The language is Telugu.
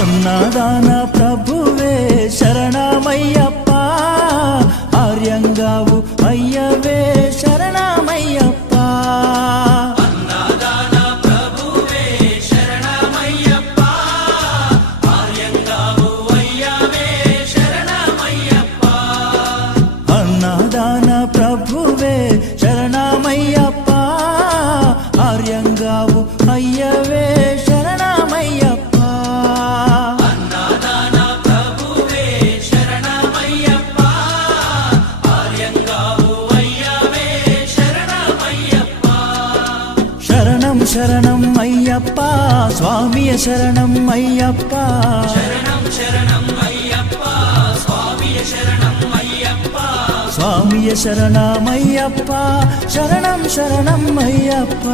అన్నదాన ప్రభువే శరణమయ్యప్ప, ఆర్యంగావు అయ్యవే శరణమయ్యప్ప. అన్నదాన ప్రభువే శరణమయ్యప్ప, ఆర్యంగావు అయ్యవే శరణమయ్యప్ప. అన్నదాన ప్రభువే శరణమయ్యప్ప, ఆర్యంగావు అయ్యవే శరణమయ్యప్ప. అన్నదాన ప్రభువే శరణమయ్యప్ప, ఆర్యంగావు అయ్యవే శరణమయ్యప్ప. శరణం శరణం అయ్యప్ప, స్వామియ శరణం అయ్యప్ప. శరణం శరణం అయ్యప్ప, స్వామియ శరణం అయ్యప్ప. స్వామియ శరణమయ్యప్ప, శరణం శరణం అయ్యప్ప.